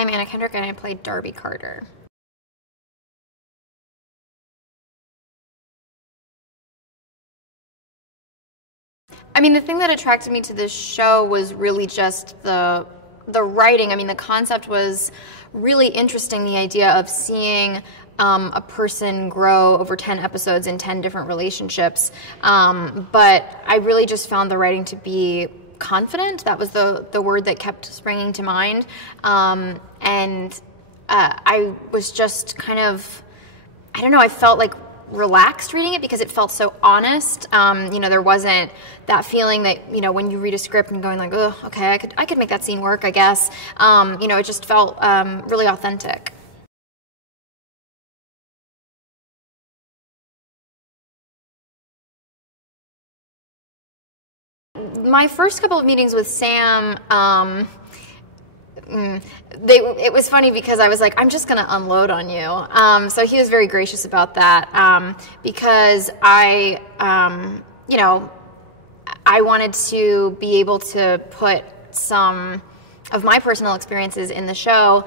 I'm Anna Kendrick, and I played Darby Carter. I mean, the thing that attracted me to this show was really just the writing. I mean, the concept was really interesting, the idea of seeing a person grow over 10 episodes in 10 different relationships. But I really just found the writing to be confident. That was the word that kept springing to mind. And I was just kind of, I don't know, I felt like relaxed reading it because it felt so honest. You know, there wasn't that feeling that, you know, when you read a script and going like, oh, okay, I could make that scene work, I guess. You know, it just felt really authentic. My first couple of meetings with Sam, it was funny because I was like, I'm just going to unload on you. So he was very gracious about that, because I, you know, I wanted to be able to put some of my personal experiences in the show,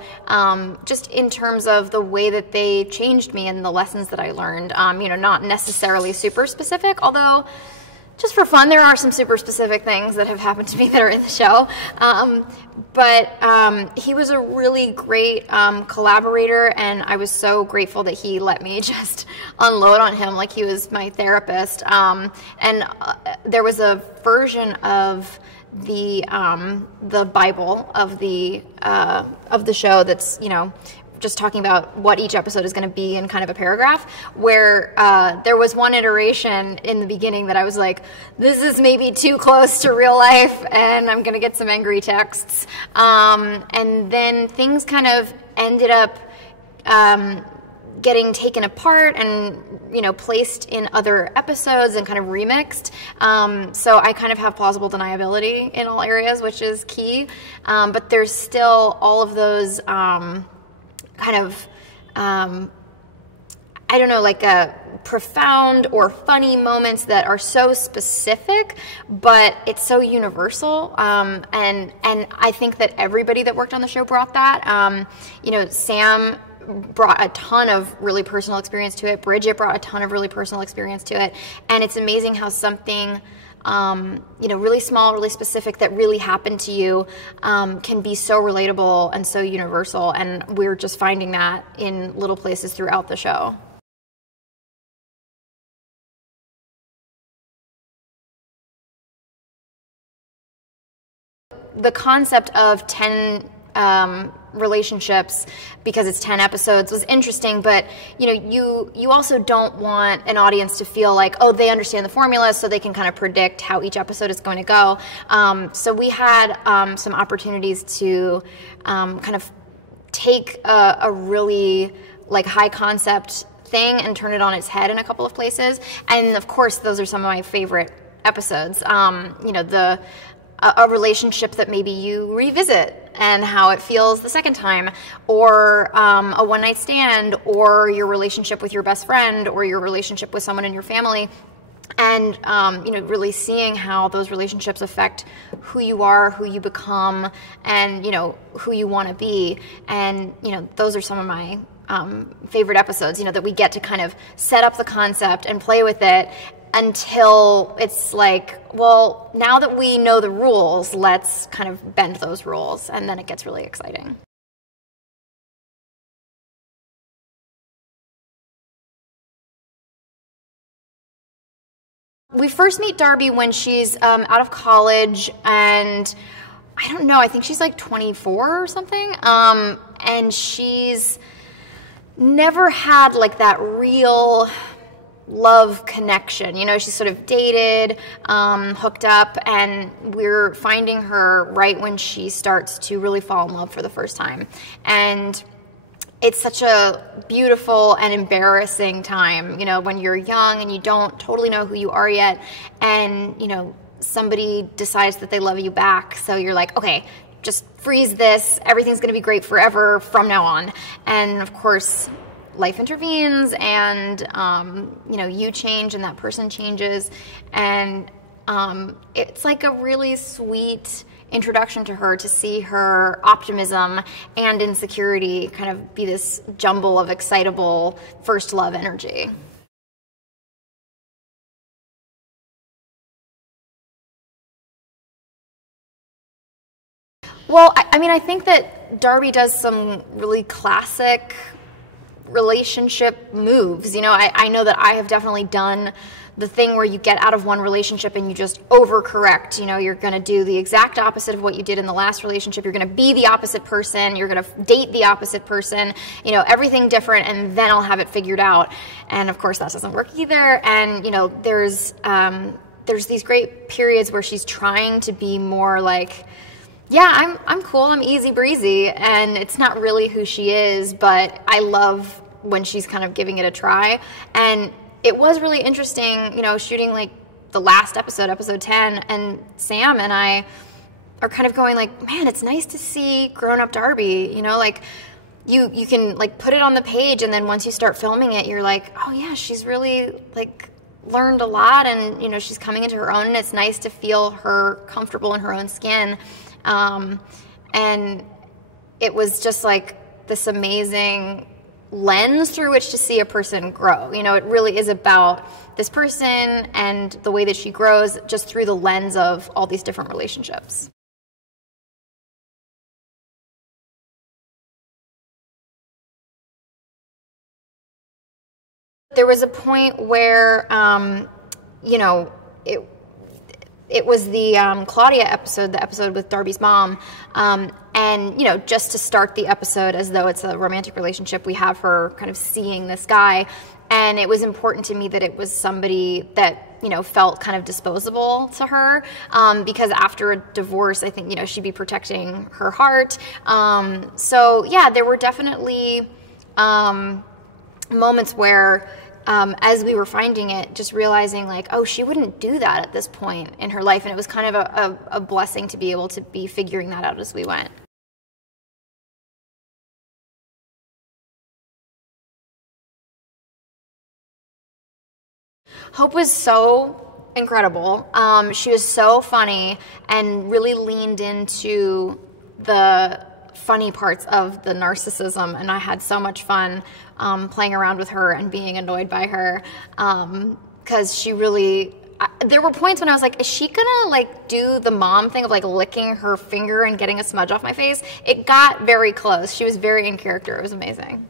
just in terms of the way that they changed me and the lessons that I learned. You know, not necessarily super specific, although just for fun, there are some super specific things that have happened to me that are in the show. But he was a really great collaborator, and I was so grateful that he let me just unload on him like he was my therapist. And there was a version of the Bible of the show that's, you know, just talking about what each episode is going to be in kind of a paragraph, where there was one iteration in the beginning that I was like, this is maybe too close to real life and I'm going to get some angry texts. And then things kind of ended up getting taken apart and, you know, placed in other episodes and kind of remixed. So I kind of have plausible deniability in all areas, which is key. But there's still all of those kind of, I don't know, like profound or funny moments that are so specific, but it's so universal. And I think that everybody that worked on the show brought that. You know, Sam brought a ton of really personal experience to it. Bridget brought a ton of really personal experience to it. And it's amazing how something, you know, really small, really specific that really happened to you can be so relatable and so universal. And we're just finding that in little places throughout the show. The concept of 10 relationships, because it's 10 episodes, was interesting, but you know, you also don't want an audience to feel like, oh, they understand the formula, so they can kind of predict how each episode is going to go. So we had some opportunities to kind of take a really like high concept thing and turn it on its head in a couple of places. And of course, those are some of my favorite episodes. You know, a relationship that maybe you revisit and how it feels the second time, or a one-night stand, or your relationship with your best friend, or your relationship with someone in your family. And, you know, really seeing how those relationships affect who you are, who you become, and, you know, who you want to be. And, you know, those are some of my favorite episodes, you know, that we get to kind of set up the concept and play with it until it's like, well, now that we know the rules, let's kind of bend those rules, and then it gets really exciting. We first meet Darby when she's out of college, and I don't know, I think she's like 24 or something, and she's never had like that real love connection. You know, she's sort of dated, hooked up, and we're finding her right when she starts to really fall in love for the first time. And it's such a beautiful and embarrassing time, you know, when you're young and you don't totally know who you are yet, and, you know, somebody decides that they love you back, so you're like, okay, just freeze this, everything's going to be great forever from now on. And of course, life intervenes, and you know, you change and that person changes, and it's like a really sweet, introduction to her, to see her optimism and insecurity kind of be this jumble of excitable first love energy. Well, I mean, I think that Darby does some really classic relationship moves. You know, I know that I have definitely done the thing where you get out of one relationship and you just overcorrect. You know, you're going to do the exact opposite of what you did in the last relationship. You're going to be the opposite person. You're going to date the opposite person. You know, everything different, and then I'll have it figured out. And of course, that doesn't work either. And you know, there's these great periods where she's trying to be more like, yeah, I'm cool, I'm easy breezy, and it's not really who she is, but I love when she's kind of giving it a try. And it was really interesting, you know, shooting like the last episode, episode 10, and Sam and I are kind of going like, man, it's nice to see grown-up Darby, you know, like you can like put it on the page, and then once you start filming it, you're like, oh yeah, she's really like learned a lot, and you know, she's coming into her own, and it's nice to feel her comfortable in her own skin. And it was just like this amazing lens through which to see a person grow. You know, it really is about this person and the way that she grows just through the lens of all these different relationships. There was a point where, you know, it was the Claudia episode, the episode with Darby's mom, and, you know, just to start the episode as though it's a romantic relationship, we have her kind of seeing this guy, and it was important to me that it was somebody that, you know, felt kind of disposable to her, because after a divorce, I think, you know, she'd be protecting her heart. So, yeah, there were definitely moments where, as we were finding it, just realizing like, oh, she wouldn't do that at this point in her life. And it was kind of a blessing to be able to be figuring that out as we went. Hope was so incredible. She was so funny and really leaned into the funny parts of the narcissism, and I had so much fun playing around with her and being annoyed by her, because she really, there were points when I was like, is she gonna like do the mom thing of like licking her finger and getting a smudge off my face? It got very close. She was very in character. It was amazing.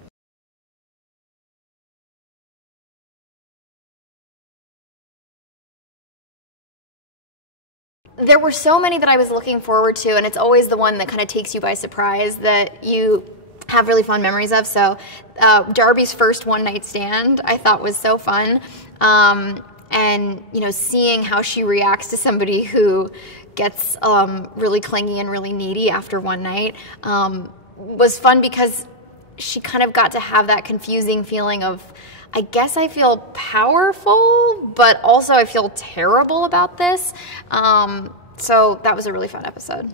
There were so many that I was looking forward to, and it's always the one that kind of takes you by surprise that you have really fun memories of. So Darby's first one-night stand I thought was so fun, and you know, seeing how she reacts to somebody who gets really clingy and really needy after one night was fun, because she kind of got to have that confusing feeling of, I guess I feel powerful, but also I feel terrible about this. So that was a really fun episode.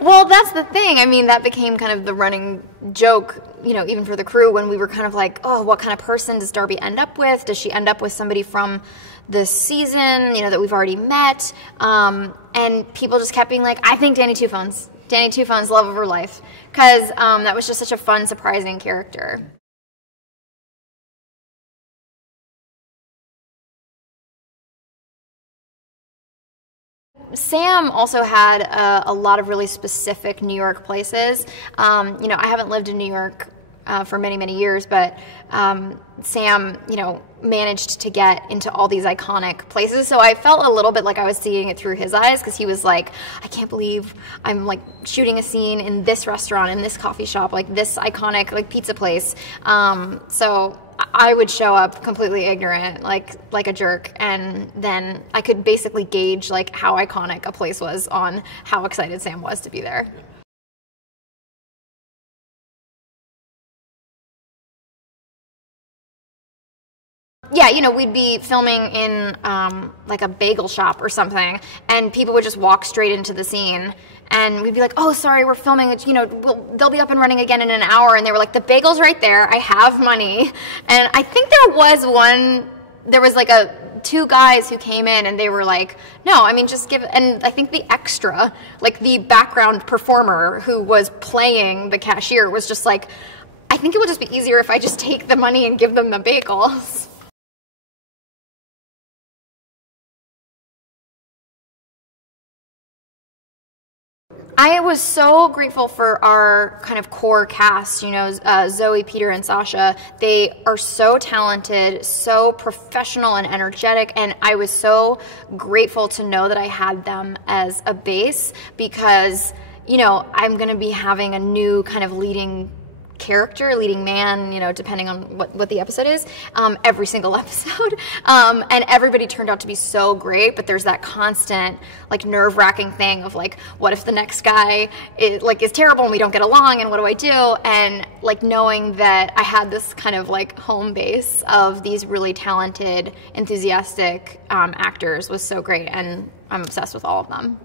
Well, that's the thing. I mean, that became kind of the running joke, you know, even for the crew, when we were kind of like, oh, what kind of person does Darby end up with? Does she end up with somebody from this season, you know, that we've already met? And people just kept being like, I think Danny Two Phones. Danny Two Phones, love of her life. Because that was just such a fun, surprising character. Sam also had a lot of really specific New York places. You know, I haven't lived in New York for many, many years, but Sam, you know, managed to get into all these iconic places. So I felt a little bit like I was seeing it through his eyes, because he was like, I can't believe I'm like shooting a scene in this restaurant, in this coffee shop, like this iconic like pizza place. So I would show up completely ignorant, like a jerk, and then I could basically gauge like how iconic a place was on how excited Sam was to be there. Yeah, you know, we'd be filming in like a bagel shop or something, and people would just walk straight into the scene, and we'd be like, "Oh, sorry, we're filming. You know, they'll be up and running again in an hour." And they were like, "The bagel's right there. I have money." And I think there was like two guys who came in, and they were like, "No, I mean, just give." And I think the extra, like the background performer who was playing the cashier, was just like, "I think it will just be easier if I just take the money and give them the bagels." I was so grateful for our kind of core cast, you know, Zoe, Peter, and Sasha. They are so talented, so professional and energetic, and I was so grateful to know that I had them as a base because, you know, I'm going to be having a new kind of leading man, you know, depending on what the episode is, every single episode. And everybody turned out to be so great, but there's that constant, like, nerve-wracking thing of, like, what if the next guy is terrible and we don't get along, and what do I do? And, like, knowing that I had this kind of, like, home base of these really talented, enthusiastic actors was so great, and I'm obsessed with all of them.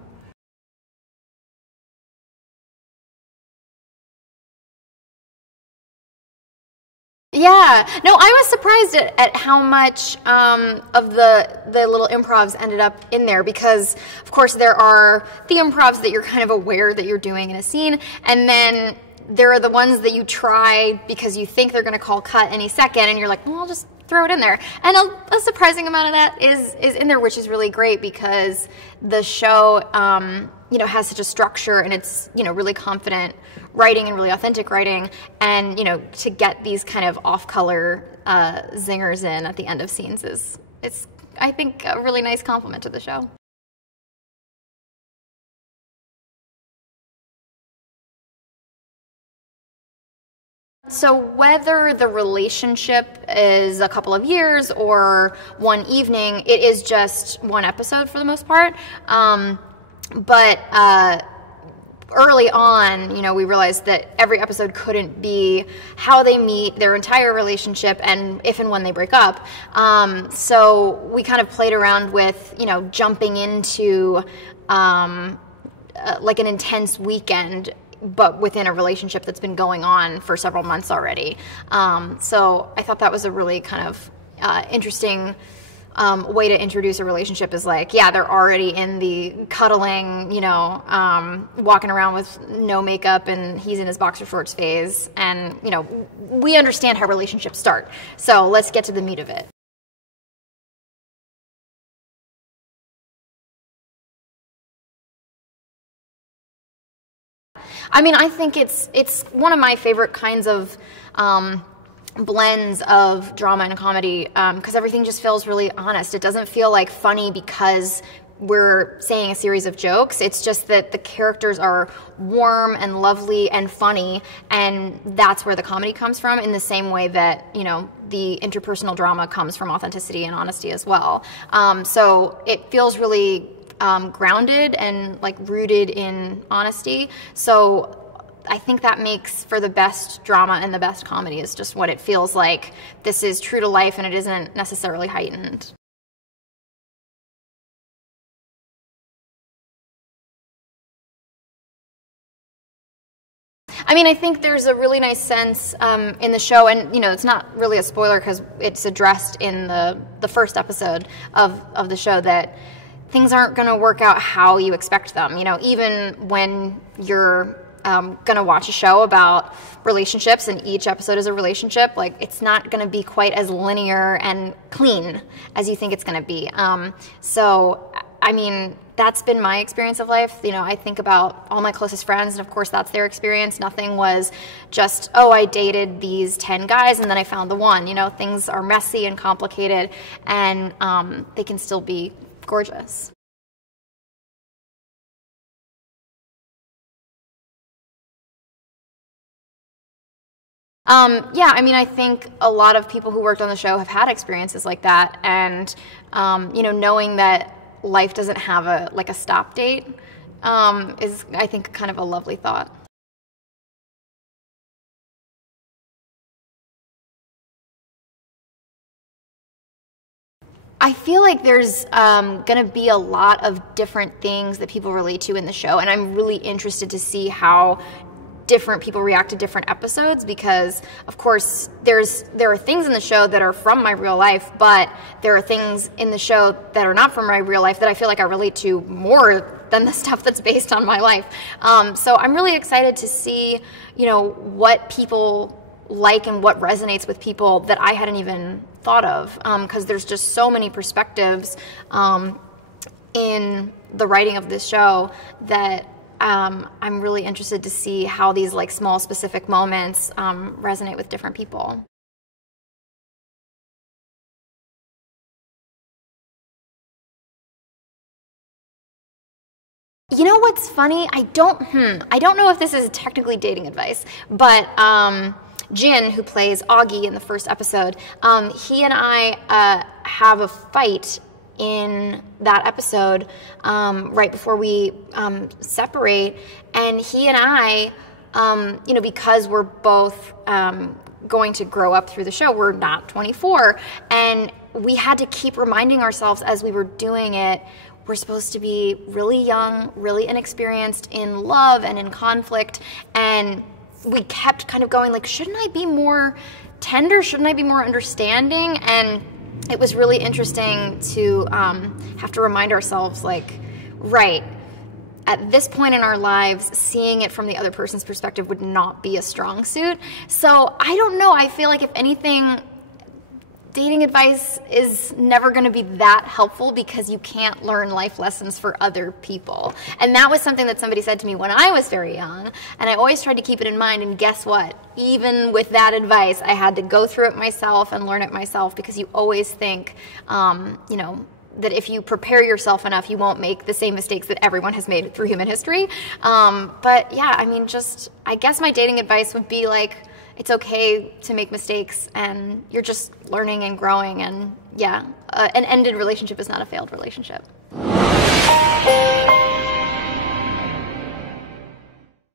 Yeah, no, I was surprised at how much of the little improvs ended up in there because, of course, there are the improvs that you're kind of aware that you're doing in a scene, and then there are the ones that you try because you think they're going to call cut any second, and you're like, well, I'll just throw it in there. And a surprising amount of that is in there, which is really great because the show, you know, has such a structure, and it's, you know, really confident writing and really authentic writing, and, you know, to get these kind of off-color zingers in at the end of scenes it's, I think, a really nice compliment to the show. So whether the relationship is a couple of years or one evening, it is just one episode for the most part. But early on, you know, we realized that every episode couldn't be how they meet, their entire relationship, and if and when they break up. So we kind of played around with, you know, jumping into like an intense weekend, but within a relationship that's been going on for several months already. So I thought that was a really kind of interesting way to introduce a relationship, is like, yeah, they're already in the cuddling, you know, walking around with no makeup and he's in his boxer shorts phase. And, you know, we understand how relationships start. So let's get to the meat of it. I mean, I think it's one of my favorite kinds of blends of drama and comedy because everything just feels really honest. It doesn't feel like funny because we're saying a series of jokes. It's just that the characters are warm and lovely and funny, and that's where the comedy comes from, in the same way that, you know, the interpersonal drama comes from authenticity and honesty as well. So it feels really grounded and, like, rooted in honesty. So I think that makes for the best drama and the best comedy, is just what it feels like. This is true to life and it isn't necessarily heightened. I mean, I think there's a really nice sense in the show, and, you know, it's not really a spoiler because it's addressed in the first episode of the show, that things aren't going to work out how you expect them. You know, even when you're going to watch a show about relationships and each episode is a relationship, like, it's not going to be quite as linear and clean as you think it's going to be. So, I mean, that's been my experience of life. You know, I think about all my closest friends, and of course that's their experience. Nothing was just, oh, I dated these 10 guys and then I found the one. You know, things are messy and complicated, and they can still be gorgeous. Yeah, I mean, I think a lot of people who worked on the show have had experiences like that, and you know, knowing that life doesn't have a stop date is, I think, kind of a lovely thought. I feel like there's going to be a lot of different things that people relate to in the show, and I'm really interested to see how different people react to different episodes, because of course there are things in the show that are from my real life, but there are things in the show that are not from my real life that I feel like I relate to more than the stuff that's based on my life. So I'm really excited to see, you know, what people like and what resonates with people that I hadn't even thought of, because there's just so many perspectives in the writing of this show that I'm really interested to see how these like small specific moments resonate with different people. You know what's funny? I don't know if this is technically dating advice, but Jin, who plays Augie in the first episode, he and I have a fight in that episode right before we separate, and he and I, you know, because we're both going to grow up through the show, we're not 24, and we had to keep reminding ourselves as we were doing it, we're supposed to be really young, really inexperienced in love and in conflict, and we kept kind of going like, shouldn't I be more tender? Shouldn't I be more understanding? And it was really interesting to have to remind ourselves, like, right, at this point in our lives, seeing it from the other person's perspective would not be a strong suit. So I don't know, I feel like if anything, dating advice is never going to be that helpful because you can't learn life lessons for other people. And that was something that somebody said to me when I was very young, and I always tried to keep it in mind, and guess what? Even with that advice, I had to go through it myself and learn it myself, because you always think, you know, that if you prepare yourself enough, you won't make the same mistakes that everyone has made through human history. But yeah, I mean, just, I guess my dating advice would be like, it's okay to make mistakes, and you're just learning and growing, and yeah, an ended relationship is not a failed relationship.